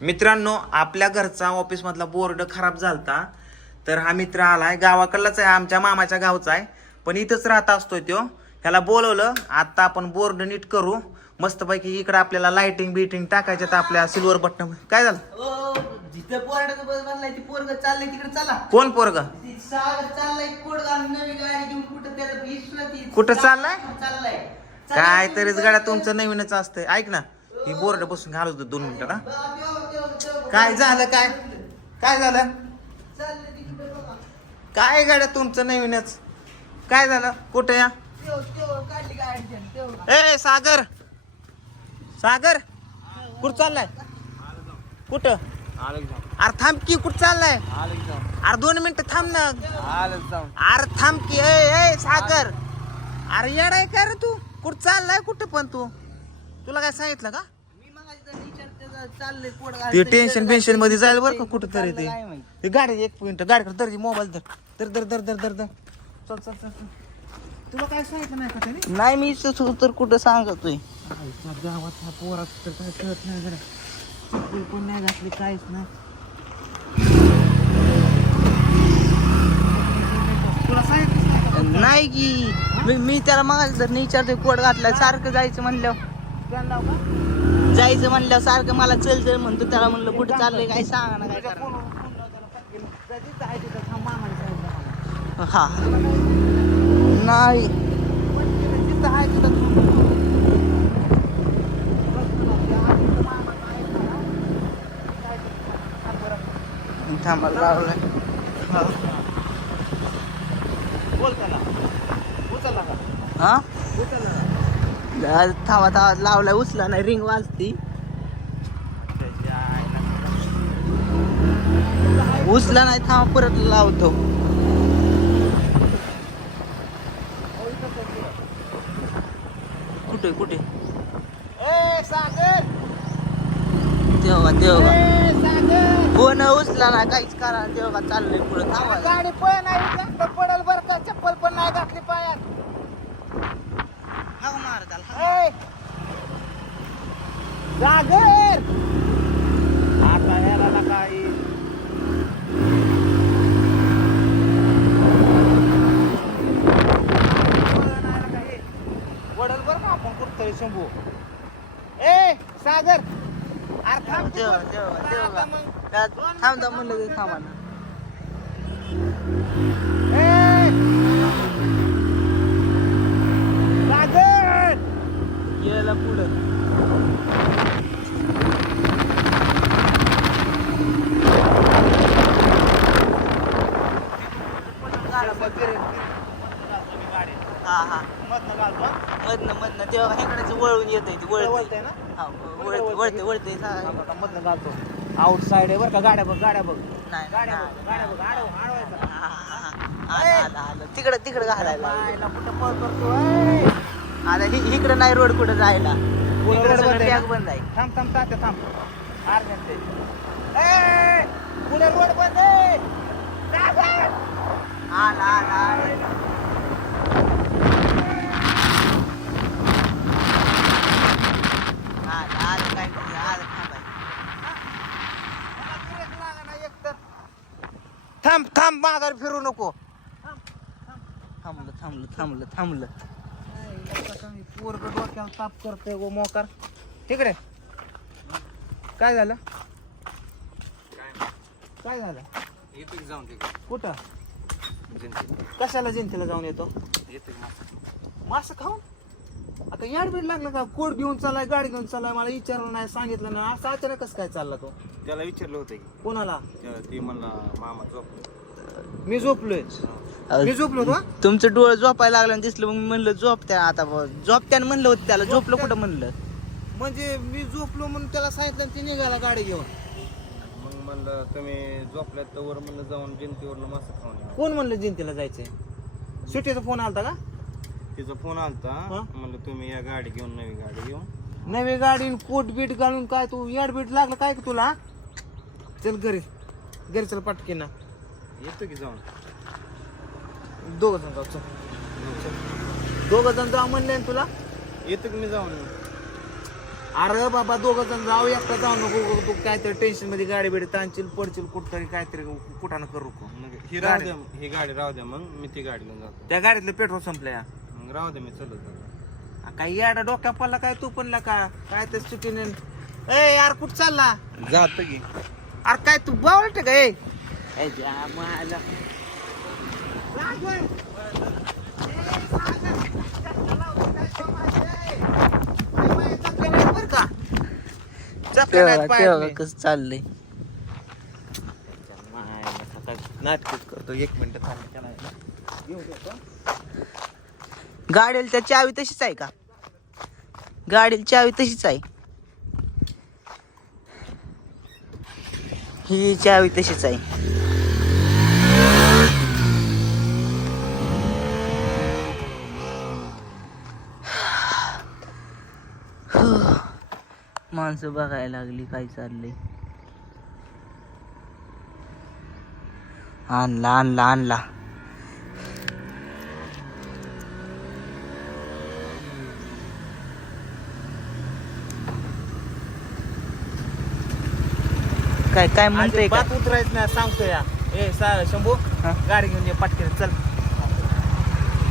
मित्रांनो आपल्या घरचा ऑफिस मधला बोर्ड खराब झालता. तर हा मित्र आलाय. गावाकडलाच आहे. आमच्या मामाच्या गावचा आहे. पण इथंच राहत असतोय तो. ह्याला बोलवलं. आता आपण बोर्ड नीट करू. मस्तपैकी इकडे आपल्याला लाइटिंग बिटिंग टाकायच्यात आपल्या सिल्वर बटन काय झालं? कोण पोरग? कुठं चाललाय? काय तरीच गाड्या तुमचं नवीनच असतंय. ऐक ना. ही बोर्ड बसून घालत होतो दोन मिनिटं ना काय झालं काय? काय झालं? काय गाड्या तुमचं नवीनच? काय झालं? कुठं या? ए सागर! सागर! कुठं चाललाय? कुठं? अरे थांब की कुठं चाललाय? अरे दोन मिनिट थांब ना. अरे थांब की. ए ए सागर! अरे येडाय काय रे तू? कुठं चाललाय कुठं पण तू? तुला काय सांगितलं का? ते टेन्शन बेन्शनमध्ये जाईल बरं का कुठं तरी ते. काय माहीत. ते गाडी एक मिनिट गाडी धर मोबाईल धर. धर धर धर धर धर धर. चल चल चल चल. तुला काय सांगितलं नाही का त्याने? नाही मी सुचू तर कुठं सांगतोय? आईच्या गावात हा पोरात तर काय कळत नाही जरा. चप्पल पण नाही घातली काहीच नाही. तुला सांगितलंच नाही का? नाही की. मी मी त्याला मग जर विचारतोय कोड घातलाय सारखं जायचं लाव का? जायचं म्हणल्यावर सारखं मला चल चल म्हणतो त्याला म्हणलं कुठं चाललंय काय सांगा ना काय करा. हा नाही. थांबायला लावलंय हा. बोल त्याला उचलला का हा उचलला थांबा थांबा लावलाय उचला नाही रिंग वाजती. उचला नाही थांबा परत लावतो. कुठे कुठे? ए सागर! तेव्हा सागर! फोन उचला ना काहीच करा तेव्हा चाललंय पुढे थांबा. गाडी पण जास्त पडल बर का चप्पल पण नाही घातली पायात. हाक मार त्याला ए सागर आता याला काय वडल बर का आपण कुठतरी शंभू ए सागर अरे थांब थांबता म्हणलं थांबा ना ए! सागर गेला पुढं. हा हा. मधनं मधनं. तेव्हा वळून येत ती वळते हा वळते आउट साइड आहे बरं का? गाड्या बघ गाड्या बघ. नाही गाड्या गाड्या बघ आडव आडवायचा. तिकडं तिकडं घालायला कुठं पळ करतो! आता हि- इकडं नाही रोड कुठं जायला? इकडं सगळं बंद आहे? बंद थांब थांब तात्या थांब. आहे ए! पुढे रोड बंद आहे! आला आला आला. आलं आलं काय तरी आलं थांबाय मला ब्रेक लागाना एकतर. थांब थांब माघार फिरू नको. थांबलं थांबलं थांबलं थांबलं. पोरग डोक्याला ताप करतोय गो मोकार. तिकडे. काय झालं? काय? झालं? येतो जाऊन कुठं? कशाला जयंतीला जाऊन येतो? येतो मासं. खाऊन? आता याडबीड लागलं का? कोट घेऊन चालाय गाडी घेऊन चालाय मला विचारलं नाही सांगितलं नाही. असं अचानक कसं काय चालला तो? त्याला विचारलं होतं की. कोणाला? ते म्हणला मामा झोप मी झोपलोय. मी झोपलो तो तुमचं डोळं झोपायला लागलं आणि दिसलं मग मी म्हणलं झोप त्या आता बुवा. झोप त्यानं म्हणलं होतं त्याला झोपलं कुठं म्हणलं? म्हणजे मी झोपलो म्हणून त्याला सांगितलं आणि ती निघाला गाडी घेऊन. मग म्हणलं तुम्ही झोपल्यात तर वर म्हणलं जाऊन जिंतीवरनं मासं खाऊन या. कोण म्हणलं जयंतीला जायचंय? सुट्टीचा फोन आलता का? तिचा फोन आलता. हा? म्हणलं तुम्ही या गाडी घेऊन नवी गाडी घेऊन. नवी गाडी कोट बीट घालून काय तू याड बीट लागलं काय का तुला? चल घरी. घरी चल पटके ना येतो की जाऊन? दोघ जण जाऊ चल. दोघ जण जाऊ म्हणले ना तुला? येतो की मी जाऊन अरे बाबा दोघं जण जाऊ एकटा जाऊ नको तू काहीतरी टेन्शनमध्ये गाडी बिडी ताणशील पडशील कुठतरी काहीतरी कुठानं करू नको. मग ही राहू द्या ही गाडी राहू द्या मग. मी ती गाडी घेऊन जातो. त्या गाडीतलं पेट्रोल संपलं या. मग राहू द्या मी चलत जातो. काही याडा डोक्या पडला काय तू पण का काय ते चुकीने? ए यार कुठ चालला? जातो की. अरे काय तू सागर! काय कसं चाललंय? करतो एक मिनिट. गाडीला त्या चावी तशीच आहे का? गाडीला चावी तशीच आहे. ही चावी तशीच आहे. माणसं बघायला लागली काय चाललंय. आणला आणला आणला. काय काय म्हणतोय का? अजिबात उतरायचं नाही सांगतो या. ए सा शंभू हा. गाडी घेऊन ये पाटकीन चल.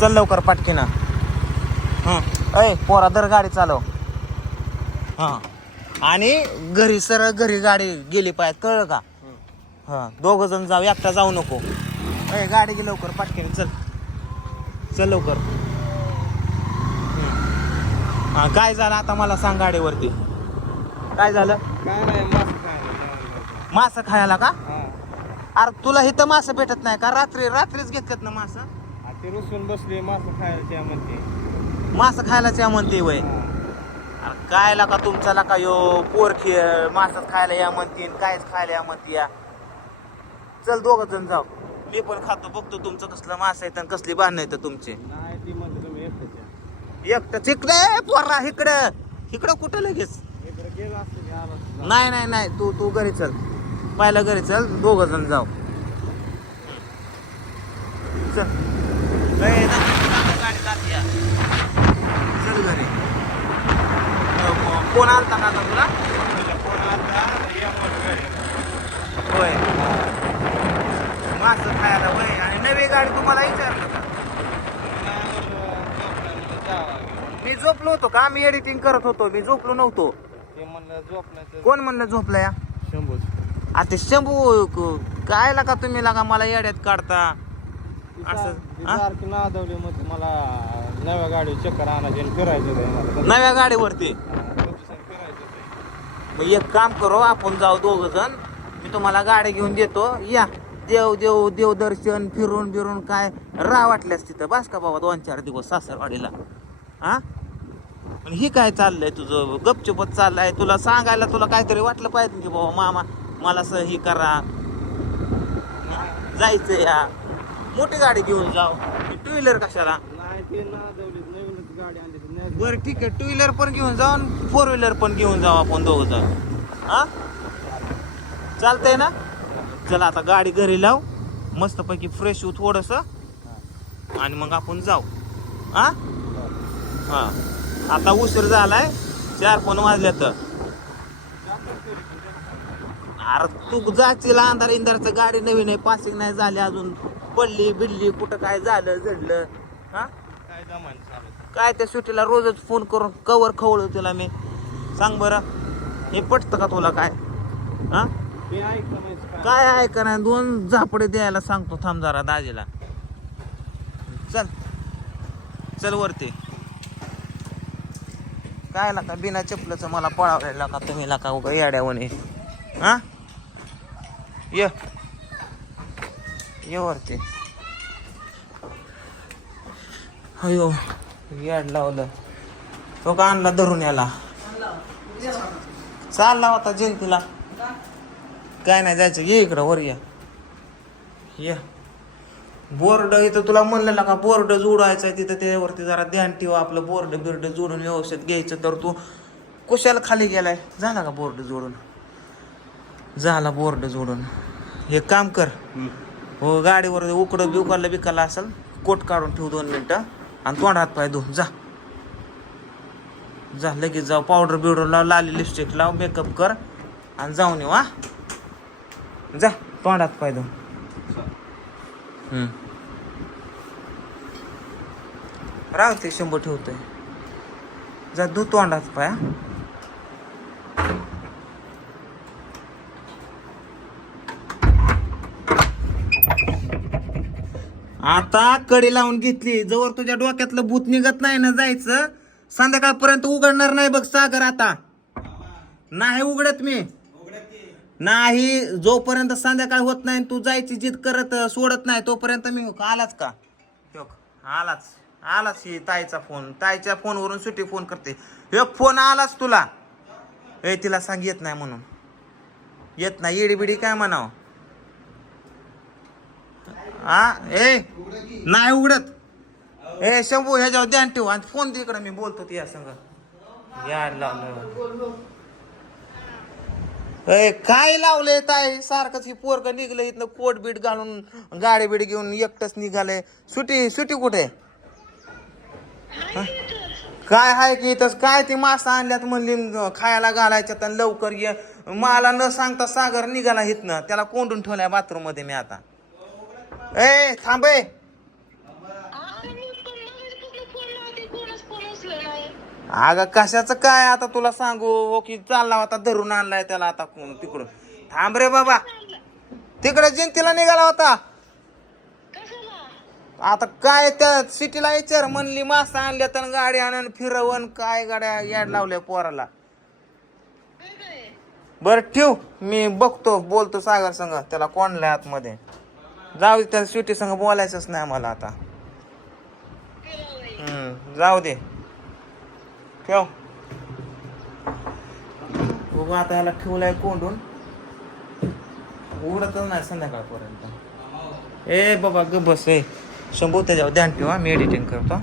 चल लवकर पाटकीन हा. ए पोरा दर गाडी चालव. हा. आणि घरी सरळ घरी गाडी गेली पाहिजे कळलं का? हा दोघ जण जाऊ एकटा जाऊ नको. ए गाडी गे लवकर पाटकीन चल. चल लवकर. हा काय झालं आता मला सांग गाडीवरती. काय झालं? मासं खायला का? अरे तुला इथं मासं भेटत नाही का? रात्री रात्रीच घेतल्यात ना मासं? ते रुसून बसले मासं खायला त्या म्हणते. मासं खायला म्हणते वय. अरे काय लाका तुमचा लाका यो पोर खेळ मासच खायला या म्हणतीन कायच खायला या म्हणती या. चल दोघं जण जाऊ. मी पण खातो बघतो तुमचं कसलं मास आहे आणि कसली बांधणं येतं तुमचे. नाही ती म्हणते तुम्ही एकटेच इकडे पोरा इकडं. इकडं कुठं लगेच? इकडे गेलं असतं. नाही नाही नाही तू तू घरी चल. पहिला घरी चल दोघं जण जाऊ. चल. ए, ना, ना, गाडी जाते या. चल घरी अ, को- कोण आलता का तुला. होय. मासं खायला होय. आणि नवी गाडी तुम्हाला विचारलं का. मी झोपलो होतो का? मी एडिटिंग करत होतो. मी झोपलो नव्हतो. कोण म्हणलं झोपला या शंभूच आता शंभू क- काय लागा तुम्ही लागा? मला येड्यात काढता. असं, हा? सारखी नादवली मग मला नव्या गाडी चक्कर आणायची आणि फिरायचं. नव्या गाडीवरती हा, प्रदूषण फिरायचं होतं. मग एक काम करू आपण जाऊ दोघ जण. मी तुम्हाला गाडी घेऊन देतो. या. देव देव देव दर्शन फिरून बिरून काय रा वाटल्यास तिथं. बस का बाबा दोन चार दिवस सासरवाडीला. हा? पण ही काय चाललंय तुझं? गपचुपत चाललंय. तुला सांगायला तुला काहीतरी वाटलं पाहिजे की बाबा मामा मला स ही करा. जायचं या. मोठी गाडी घेऊन जाऊ. टू व्हीलर कशाला? बरं ठीक आहे. टू व्हीलर पण घेऊन जाऊ आणि फोर व्हीलर पण घेऊन जाऊ आपण दोघ जण. हा? चालतंय ना? चला आता गाडी घरी लाव. मस्तपैकी फ्रेश होऊ थोडस. आणि मग आपण जाऊ. हा? हा. आता उशीर झालाय. चार पण वाजल्यात. अरे तू जातील अंधार इंधारचं गाडी नवीन आहे. पासिंग नाही झाली अजून. पडली बिडली कुठं काय झालं जडलं हा? काय जमाने चालत काय त्या सुट्टीला रोजच फोन करून कवर खवळ तिला मी. सांग बरं हे पटतं का तुला काय? हा? काय आहे का? नाही दोन झापडे द्यायला सांगतो थांब जरा दाजीला. चल. चल वरती. काय लाका बिना चपलाचं मला पळावलेला का तुम्ही लाका उगा येड्यावणे हा? ये. ये वरती. अयो. याड लावलं. तो का आणला धरून याला? चालला होता जयंतीला. काय नाही जायचं. ये इकडं वर या. ये. बोर्ड इथं तुला म्हणलेलं का बोर्ड जोडायचं आहे तिथं त्यावरती जरा ध्यान ठेव. आपलं बोर्ड बिर्ड जोडून व्यवस्थित घ्यायचं तर तू कुशाला खाली गेलाय. झाला का बोर्ड जोडून? झाला बोर्ड जोडून. हे काम कर. हो गाडीवर उकडं बिवकारला बिकाला असेल कोट काढून ठेव दोन मिनटं. आणि तोंड हात पाय धुवून जा. जा लगेच जाऊ. पावडर बिवडर लाव लाली लिपस्टिक लाव मेकअप कर आणि जाऊन येऊ हा. जा तोंडात पाय दोन राहते ते शंभर ठेवतोय. जा दू तोंडात पाय आता कडी लावून घेतली. जवळ तुझ्या डोक्यातलं भूत निघत नाही ना जायचं संध्याकाळपर्यंत उघडणार नाही बघ सागर आता. नाही उघडत मी. नाही जोपर्यंत संध्याकाळ होत नाही तू जायची जिद करत सोडत नाही तोपर्यंत मी आलाच का? आलाच. आलाच ही ताईचा फोन. ताईच्या फोनवरून सुट्टी फोन करते. हे फोन आलाच तुला. ए तिला सांग येत नाही म्हणून. येत नाही येडीबिडी काय म्हणावं? हा? ए नाही उघडत. ए शंभू ह्याच्यावर ध्यान ठेव. आणि फोन दे इकडं मी बोलतो या संग. याड लावलं. ए काय लावलंय ताई? सारखंच ही पोरग निघलं इथनं कोट बीट घालून गाडी बीट घेऊन एकटंच निघालंय. सुटी सुटी कुठे? काय आहे की इथं काय ती मासा आणल्यात म्हणली खायला घालायच्यात आणि लवकर ये. मला न सांगता सागर निघाला इथनं. त्याला कोंडून ठेवलाय बाथरूममध्ये मी आता. ए थांबे अगं कशाचं काय आता तुला सांगू? हो की चालला होता धरून आणलाय त्याला आता कोण? तिकडून थांब रे बाबा. तिकडे जिंतीला निघाला होता. आता काय त्या सिटीला विचार म्हणली मासा आणल्या तर गाडी आणून फिरवण काय गाड्या याड लावल्या पोराला. बर ठेव. मी बघतो बोलतो सागर संग. त्याला कोणल्या आतमध्ये? जाऊ दे त्या स्वीटी संग बोलायचंच नाही आम्हाला आता. हम्म जाऊ दे. ठेव. उगा आता याला ठेवलाय कोंडून. उघडतच नाही संध्याकाळपर्यंत. ए बाबा ग बस ए. शंभू त्याच्यावर ध्यान ठेवा मी एडिटिंग करतो.